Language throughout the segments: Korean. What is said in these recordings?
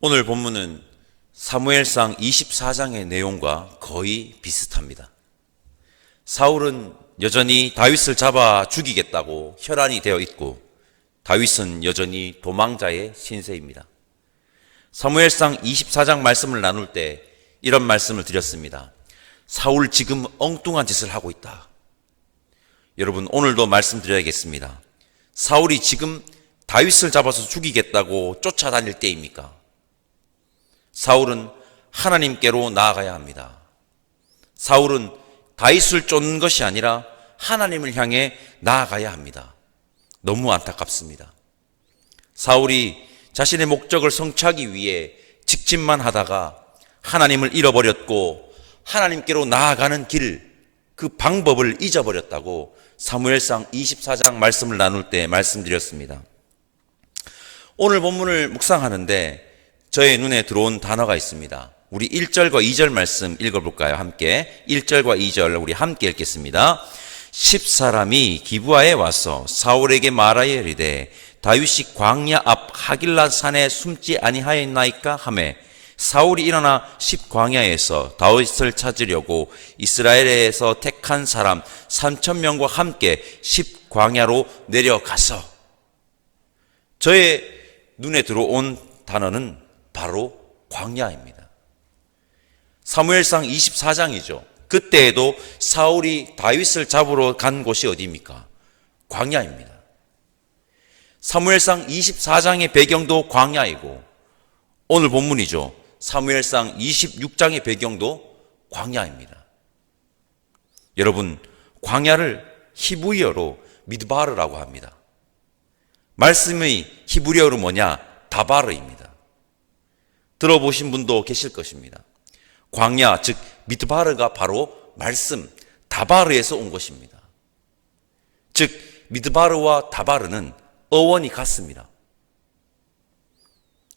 오늘 본문은 사무엘상 24장의 내용과 거의 비슷합니다. 사울은 여전히 다윗을 잡아 죽이겠다고 혈안이 되어 있고 다윗은 여전히 도망자의 신세입니다. 사무엘상 24장 말씀을 나눌 때 이런 말씀을 드렸습니다. 사울 지금 엉뚱한 짓을 하고 있다. 여러분, 오늘도 말씀드려야겠습니다. 사울이 지금 다윗을 잡아서 죽이겠다고 쫓아다닐 때입니까? 사울은 하나님께로 나아가야 합니다. 사울은 다윗을 쫓는 것이 아니라 하나님을 향해 나아가야 합니다. 너무 안타깝습니다. 사울이 자신의 목적을 성취하기 위해 직진만 하다가 하나님을 잃어버렸고 하나님께로 나아가는 길, 그 방법을 잊어버렸다고 사무엘상 24장 말씀을 나눌 때 말씀드렸습니다. 오늘 본문을 묵상하는데 저의 눈에 들어온 단어가 있습니다. 우리 1절과 2절 말씀 읽어볼까요? 함께 1절과 2절 우리 함께 읽겠습니다. 10사람이 기브아에 와서 사울에게 말하여 이르되 다윗이 광야 앞 하길라 산에 숨지 아니하였나이까 하매 사울이 일어나 10광야에서 다윗을 찾으려고 이스라엘에서 택한 사람 3,000명과 함께 10광야로 내려가서. 저의 눈에 들어온 단어는 바로 광야입니다. 사무엘상 24장이죠. 그때에도 사울이 다윗을 잡으러 간 곳이 어디입니까? 광야입니다. 사무엘상 24장의 배경도 광야이고 오늘 본문이죠. 사무엘상 26장의 배경도 광야입니다. 여러분, 광야를 히브리어로 미드바르라고 합니다. 말씀의 히브리어로 뭐냐? 다바르입니다. 들어보신 분도 계실 것입니다. 광야, 즉 미드바르가 바로 말씀, 다바르에서 온 것입니다. 즉 미드바르와 다바르는 어원이 같습니다.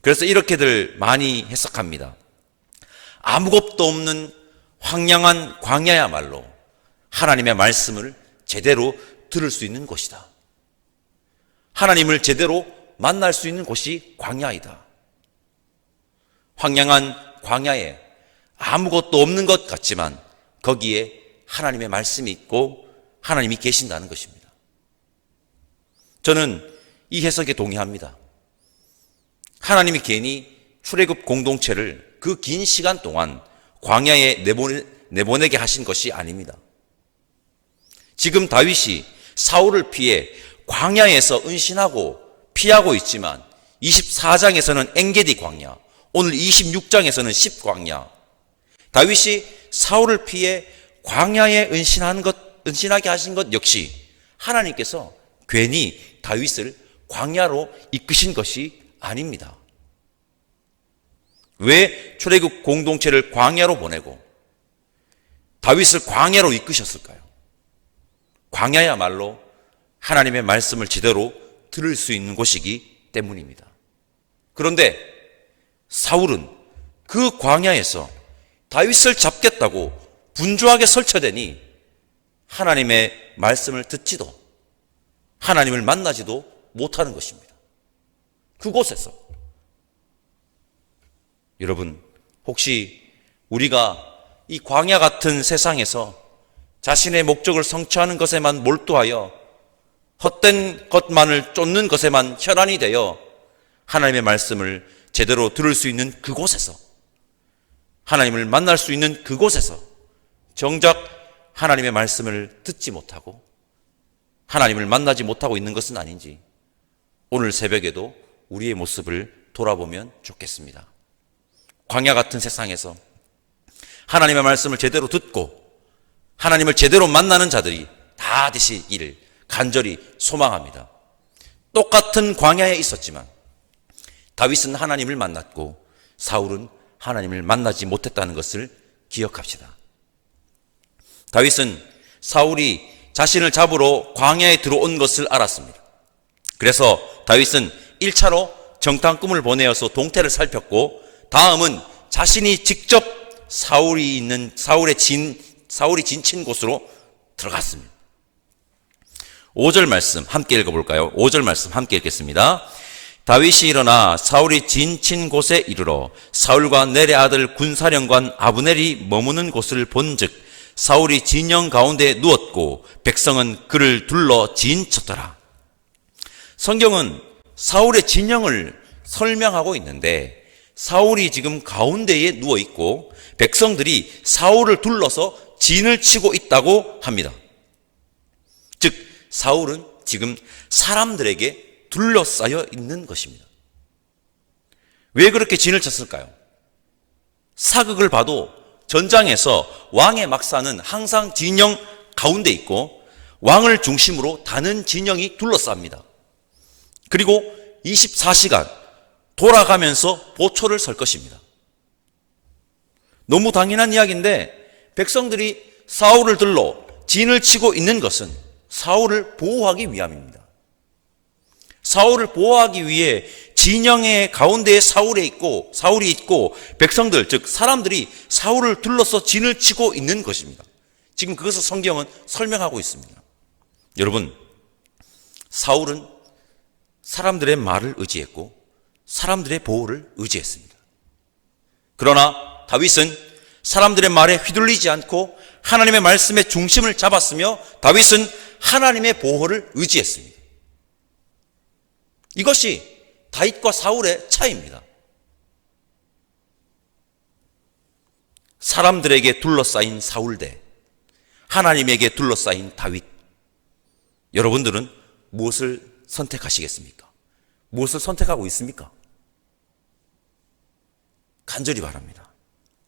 그래서 이렇게들 많이 해석합니다. 아무것도 없는 황량한 광야야말로 하나님의 말씀을 제대로 들을 수 있는 곳이다. 하나님을 제대로 만날 수 있는 곳이 광야이다. 황량한 광야에 아무것도 없는 것 같지만 거기에 하나님의 말씀이 있고 하나님이 계신다는 것입니다. 저는 이 해석에 동의합니다. 하나님이 괜히 출애굽 공동체를 그 긴 시간 동안 광야에 내보내게 하신 것이 아닙니다. 지금 다윗이 사울을 피해 광야에서 은신하고 피하고 있지만 24장에서는 엔게디 광야, 오늘 26장에서는 10광야. 다윗이 사울을 피해 광야에 은신하게 하신 것 역시 하나님께서 괜히 다윗을 광야로 이끄신 것이 아닙니다. 왜 출애굽 공동체를 광야로 보내고 다윗을 광야로 이끄셨을까요? 광야야말로 하나님의 말씀을 제대로 들을 수 있는 곳이기 때문입니다. 그런데 사울은 그 광야에서 다윗을 잡겠다고 분주하게 설쳐대니 하나님의 말씀을 듣지도 하나님을 만나지도 못하는 것입니다. 그곳에서 여러분, 혹시 우리가 이 광야 같은 세상에서 자신의 목적을 성취하는 것에만 몰두하여 헛된 것만을 쫓는 것에만 혈안이 되어 하나님의 말씀을 제대로 들을 수 있는 그곳에서, 하나님을 만날 수 있는 그곳에서 정작 하나님의 말씀을 듣지 못하고 하나님을 만나지 못하고 있는 것은 아닌지 오늘 새벽에도 우리의 모습을 돌아보면 좋겠습니다. 광야 같은 세상에서 하나님의 말씀을 제대로 듣고 하나님을 제대로 만나는 자들이 다 되시기를 간절히 소망합니다. 똑같은 광야에 있었지만 다윗은 하나님을 만났고 사울은 하나님을 만나지 못했다는 것을 기억합시다. 다윗은 사울이 자신을 잡으러 광야에 들어온 것을 알았습니다. 그래서 다윗은 1차로 정탐꾼을 보내어서 동태를 살폈고 다음은 자신이 직접 사울이 진친 곳으로 들어갔습니다. 5절 말씀 함께 읽어볼까요? 5절 말씀 함께 읽겠습니다. 다윗이 일어나 사울이 진친 곳에 이르러 사울과 넬의 아들 군사령관 아브넬이 머무는 곳을 본즉 사울이 진영 가운데 누웠고 백성은 그를 둘러 진쳤더라. 성경은 사울의 진영을 설명하고 있는데 사울이 지금 가운데에 누워 있고 백성들이 사울을 둘러서 진을 치고 있다고 합니다. 즉 사울은 지금 사람들에게 둘러싸여 있는 것입니다. 왜 그렇게 진을 쳤을까요? 사극을 봐도 전장에서 왕의 막사는 항상 진영 가운데 있고 왕을 중심으로 다른 진영이 둘러쌉니다. 그리고 24시간 돌아가면서 보초를 설 것입니다. 너무 당연한 이야기인데 백성들이 사울을 들러 진을 치고 있는 것은 사울을 보호하기 위함입니다. 사울을 보호하기 위해 진영의 가운데에 사울이 있고 백성들 즉 사람들이 사울을 둘러서 진을 치고 있는 것입니다. 지금 그것을 성경은 설명하고 있습니다. 여러분, 사울은 사람들의 말을 의지했고 사람들의 보호를 의지했습니다. 그러나 다윗은 사람들의 말에 휘둘리지 않고 하나님의 말씀의 중심을 잡았으며 다윗은 하나님의 보호를 의지했습니다. 이것이 다윗과 사울의 차이입니다. 사람들에게 둘러싸인 사울 대 하나님에게 둘러싸인 다윗. 여러분들은 무엇을 선택하시겠습니까? 무엇을 선택하고 있습니까? 간절히 바랍니다.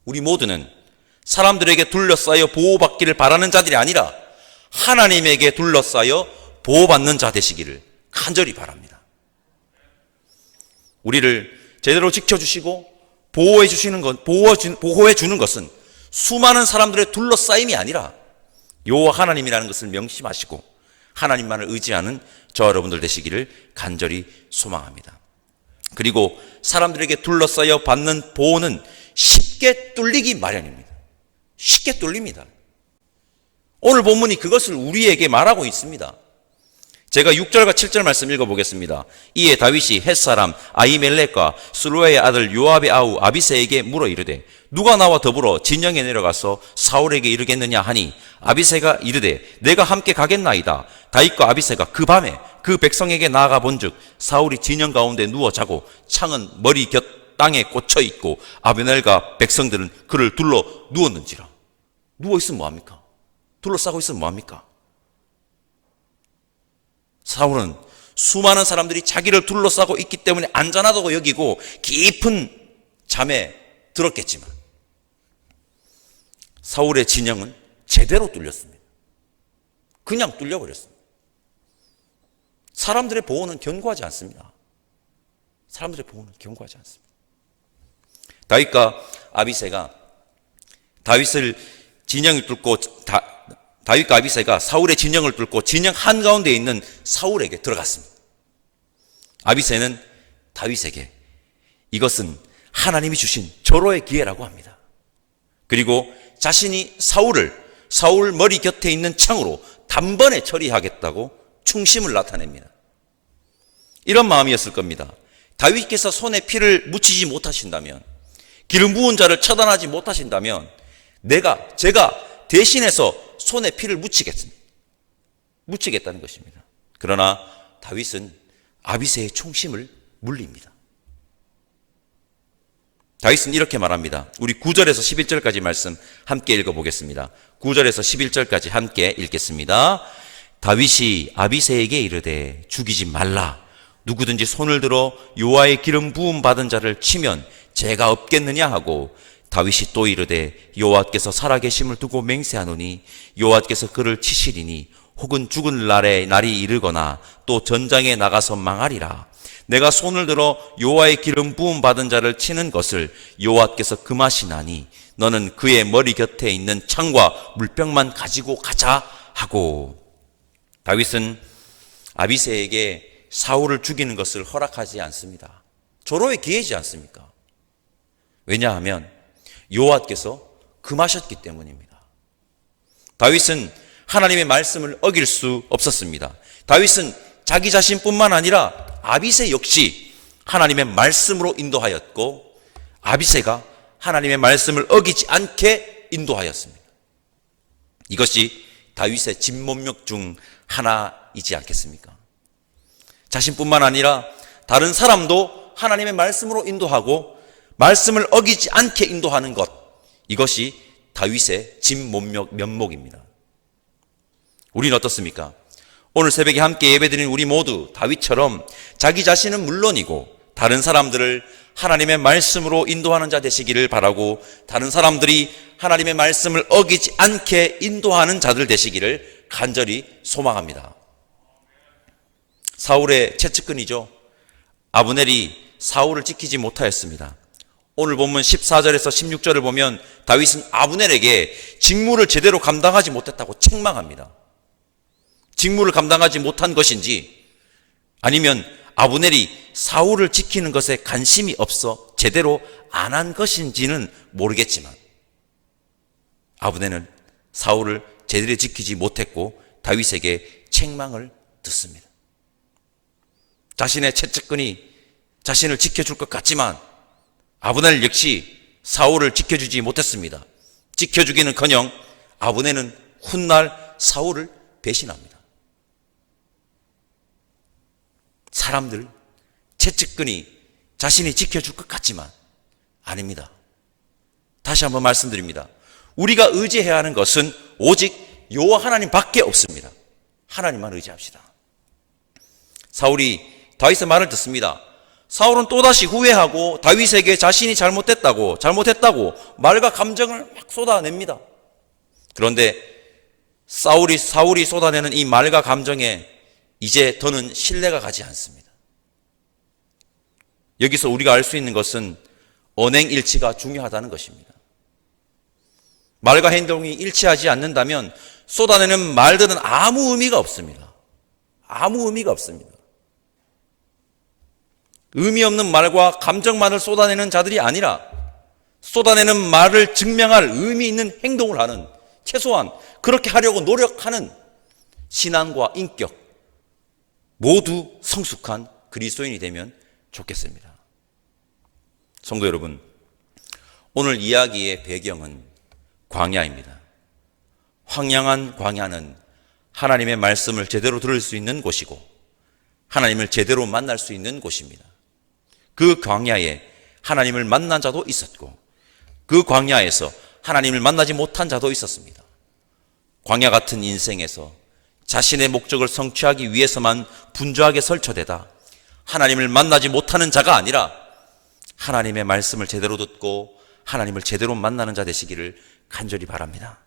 우리 모두는 사람들에게 둘러싸여 보호받기를 바라는 자들이 아니라 하나님에게 둘러싸여 보호받는 자 되시기를 간절히 바랍니다. 우리를 제대로 지켜주시고 보호해 주는 것은 수많은 사람들의 둘러싸임이 아니라 여호와 하나님이라는 것을 명심하시고 하나님만을 의지하는 저 여러분들 되시기를 간절히 소망합니다. 그리고 사람들에게 둘러싸여 받는 보호는 쉽게 뚫리기 마련입니다. 쉽게 뚫립니다. 오늘 본문이 그것을 우리에게 말하고 있습니다. 제가 6절과 7절 말씀 읽어보겠습니다. 이에 다윗이 헷사람 아히멜렉과 스루야의 아들 요압의 아우 아비새에게 물어 이르되 누가 나와 더불어 진영에 내려가서 사울에게 이르겠느냐 하니 아비새가 이르되 내가 함께 가겠나이다. 다윗과 아비새가 그 밤에 그 백성에게 나아가 본즉 사울이 진영 가운데 누워 자고 창은 머리 곁 땅에 꽂혀 있고 아브넬과 백성들은 그를 둘러 누웠는지라. 누워 있으면 뭐합니까? 둘러싸고 있으면 뭐합니까? 사울은 수많은 사람들이 자기를 둘러싸고 있기 때문에 안전하다고 여기고 깊은 잠에 들었겠지만 사울의 진영은 제대로 뚫렸습니다. 그냥 뚫려버렸습니다. 사람들의 보호는 견고하지 않습니다. 사람들의 보호는 견고하지 않습니다. 다윗과 아비새가 다윗과 아비새가 사울의 진영을 뚫고 진영 한가운데 있는 사울에게 들어갔습니다. 아비새는 다윗에게 이것은 하나님이 주신 절호의 기회라고 합니다. 그리고 자신이 사울 머리 곁에 있는 창으로 단번에 처리하겠다고 충심을 나타냅니다. 이런 마음이었을 겁니다. 다윗께서 손에 피를 묻히지 못하신다면, 기름 부은 자를 처단하지 못하신다면 제가 대신해서 손에 피를 묻히겠다는 것입니다. 그러나 다윗은 아비새의 충심을 물립니다. 다윗은 이렇게 말합니다. 우리 9절에서 11절까지 말씀 함께 읽어보겠습니다. 9절에서 11절까지 함께 읽겠습니다. 다윗이 아비새에게 이르되 죽이지 말라. 누구든지 손을 들어 여호와의 기름 부음 받은 자를 치면 죄가 없겠느냐 하고 다윗이 또 이르되 여호와께서 살아계심을 두고 맹세하노니 여호와께서 그를 치시리니 혹은 죽은 날이 이르거나 또 전장에 나가서 망하리라. 내가 손을 들어 여호와의 기름 부음 받은 자를 치는 것을 여호와께서 금하시나니 너는 그의 머리 곁에 있는 창과 물병만 가지고 가자 하고. 다윗은 아비새에게 사울을 죽이는 것을 허락하지 않습니다. 절호의 기회지 않습니까? 왜냐하면 여호와께서 금하셨기 때문입니다. 다윗은 하나님의 말씀을 어길 수 없었습니다. 다윗은 자기 자신뿐만 아니라 아비새 역시 하나님의 말씀으로 인도하였고 아비새가 하나님의 말씀을 어기지 않게 인도하였습니다. 이것이 다윗의 진문력 중 하나이지 않겠습니까? 자신뿐만 아니라 다른 사람도 하나님의 말씀으로 인도하고 말씀을 어기지 않게 인도하는 것, 이것이 다윗의 진문력 면목입니다. 우리는 어떻습니까? 오늘 새벽에 함께 예배드린 우리 모두 다윗처럼 자기 자신은 물론이고 다른 사람들을 하나님의 말씀으로 인도하는 자 되시기를 바라고, 다른 사람들이 하나님의 말씀을 어기지 않게 인도하는 자들 되시기를 간절히 소망합니다. 사울의 최측근이죠. 아브넬이 사울을 지키지 못하였습니다. 오늘 본문 14절에서 16절을 보면 다윗은 아브넬에게 직무를 제대로 감당하지 못했다고 책망합니다. 직무를 감당하지 못한 것인지 아니면 아브넬이 사울을 지키는 것에 관심이 없어 제대로 안 한 것인지는 모르겠지만 아브넬은 사울을 제대로 지키지 못했고 다윗에게 책망을 듣습니다. 자신의 최측근이 자신을 지켜줄 것 같지만 아브넬 역시 사울을 지켜주지 못했습니다. 지켜주기는커녕 아브넬은 훗날 사울을 배신합니다. 사람들, 최측근이 자신이 지켜줄 것 같지만 아닙니다. 다시 한번 말씀드립니다. 우리가 의지해야 하는 것은 오직 여호와 하나님밖에 없습니다. 하나님만 의지합시다. 사울이 다윗의 말을 듣습니다. 사울은 또다시 후회하고 다윗에게 자신이 잘못했다고 말과 감정을 막 쏟아냅니다. 그런데 사울이 쏟아내는 이 말과 감정에 이제 더는 신뢰가 가지 않습니다. 여기서 우리가 알 수 있는 것은 언행일치가 중요하다는 것입니다. 말과 행동이 일치하지 않는다면 쏟아내는 말들은 아무 의미가 없습니다. 아무 의미가 없습니다. 의미 없는 말과 감정만을 쏟아내는 자들이 아니라 쏟아내는 말을 증명할 의미 있는 행동을 하는, 최소한 그렇게 하려고 노력하는 신앙과 인격, 모두 성숙한 그리스도인이 되면 좋겠습니다. 성도 여러분, 오늘 이야기의 배경은 광야입니다. 황량한 광야는 하나님의 말씀을 제대로 들을 수 있는 곳이고 하나님을 제대로 만날 수 있는 곳입니다. 그 광야에 하나님을 만난 자도 있었고 그 광야에서 하나님을 만나지 못한 자도 있었습니다. 광야 같은 인생에서 자신의 목적을 성취하기 위해서만 분주하게 설쳐대다 하나님을 만나지 못하는 자가 아니라 하나님의 말씀을 제대로 듣고 하나님을 제대로 만나는 자 되시기를 간절히 바랍니다.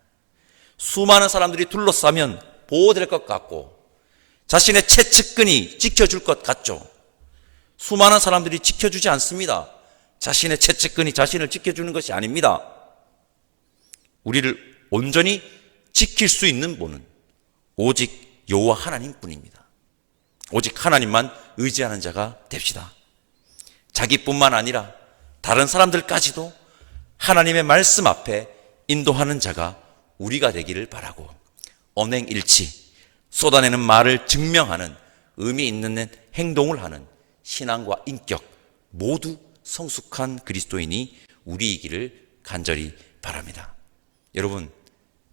수많은 사람들이 둘러싸면 보호될 것 같고 자신의 최측근이 지켜줄 것 같죠. 수많은 사람들이 지켜주지 않습니다. 자신의 최측근이 자신을 지켜주는 것이 아닙니다. 우리를 온전히 지킬 수 있는 분은 오직 여호와 하나님뿐입니다. 오직 하나님만 의지하는 자가 됩시다. 자기뿐만 아니라 다른 사람들까지도 하나님의 말씀 앞에 인도하는 자가 우리가 되기를 바라고, 언행일치, 쏟아내는 말을 증명하는 의미 있는 행동을 하는 신앙과 인격 모두 성숙한 그리스도인이 우리이기를 간절히 바랍니다. 여러분,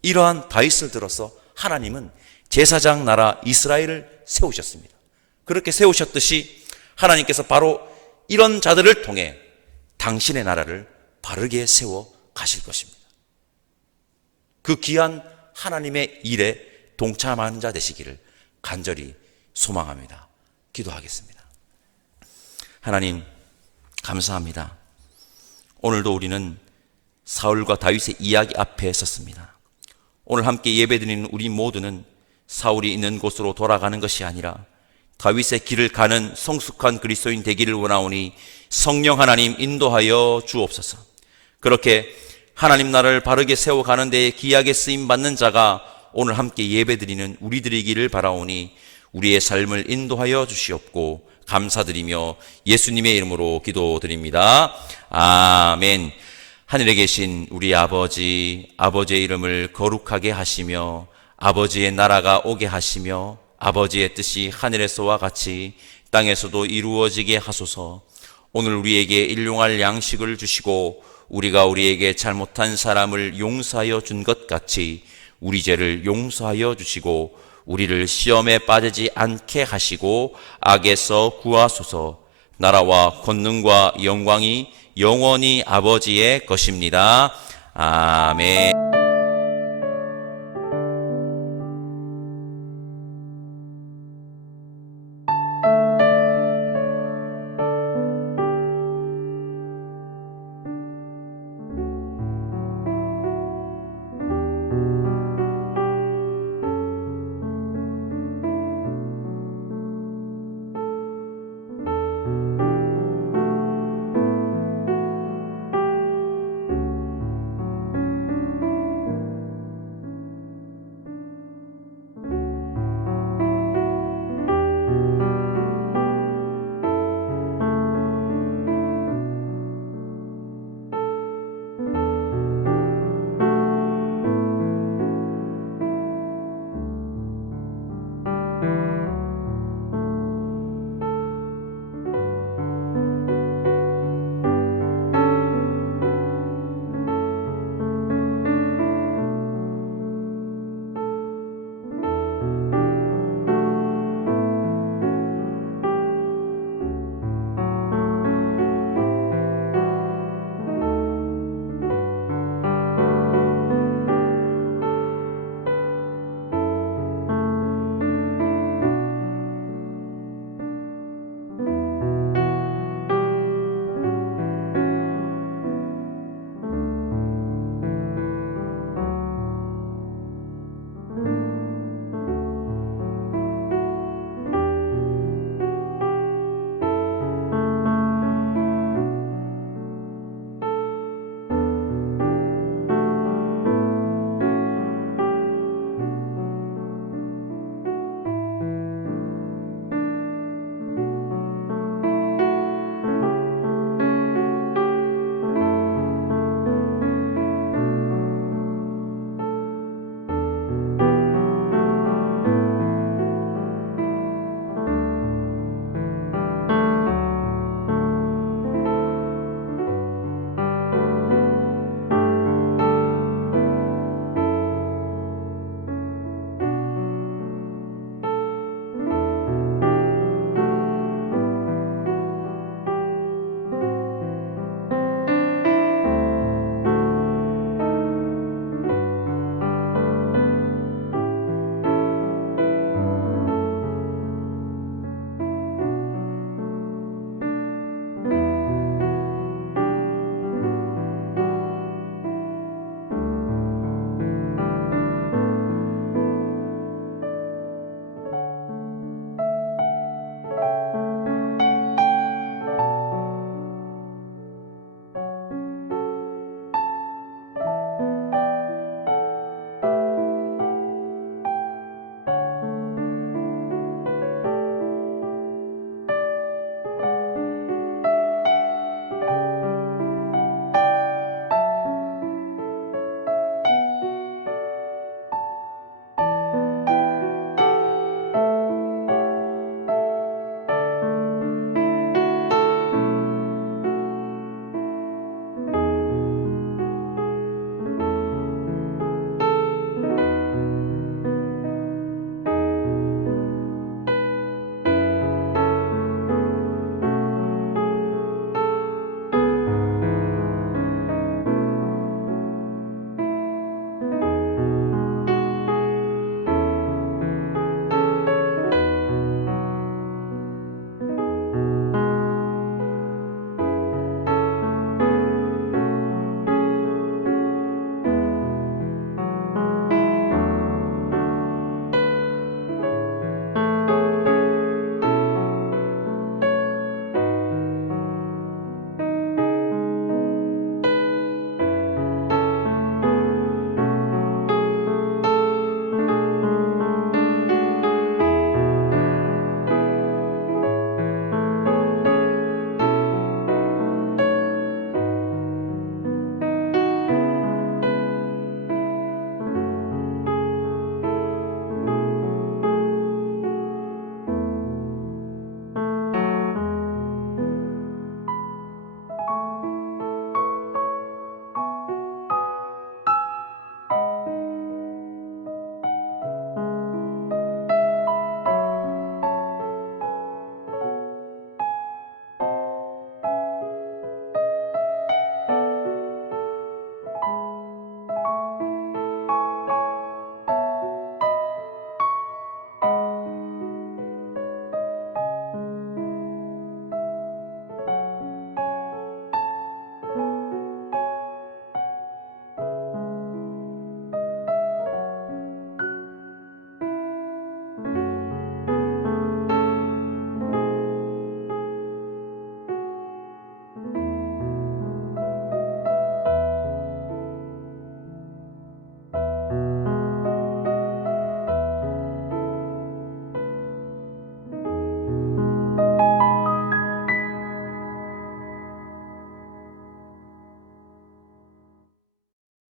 이러한 다윗을 들어서 하나님은 제사장 나라 이스라엘을 세우셨습니다. 그렇게 세우셨듯이 하나님께서 바로 이런 자들을 통해 당신의 나라를 바르게 세워 가실 것입니다. 그 귀한 하나님의 일에 동참하는 자 되시기를 간절히 소망합니다. 기도하겠습니다. 하나님, 감사합니다. 오늘도 우리는 사울과 다윗의 이야기 앞에 섰습니다. 오늘 함께 예배드리는 우리 모두는 사울이 있는 곳으로 돌아가는 것이 아니라 다윗의 길을 가는 성숙한 그리스도인 되기를 원하오니 성령 하나님 인도하여 주옵소서. 그렇게 하나님 나라를 바르게 세워가는 데에 귀하게 쓰임받는 자가 오늘 함께 예배드리는 우리들이기를 바라오니 우리의 삶을 인도하여 주시옵고 감사드리며 예수님의 이름으로 기도드립니다. 아멘. 하늘에 계신 우리 아버지, 아버지의 이름을 거룩하게 하시며 아버지의 나라가 오게 하시며 아버지의 뜻이 하늘에서와 같이 땅에서도 이루어지게 하소서. 오늘 우리에게 일용할 양식을 주시고 우리가 우리에게 잘못한 사람을 용서하여 준 것 같이 우리 죄를 용서하여 주시고 우리를 시험에 빠지지 않게 하시고 악에서 구하소서. 나라와 권능과 영광이 영원히 아버지의 것입니다. 아멘.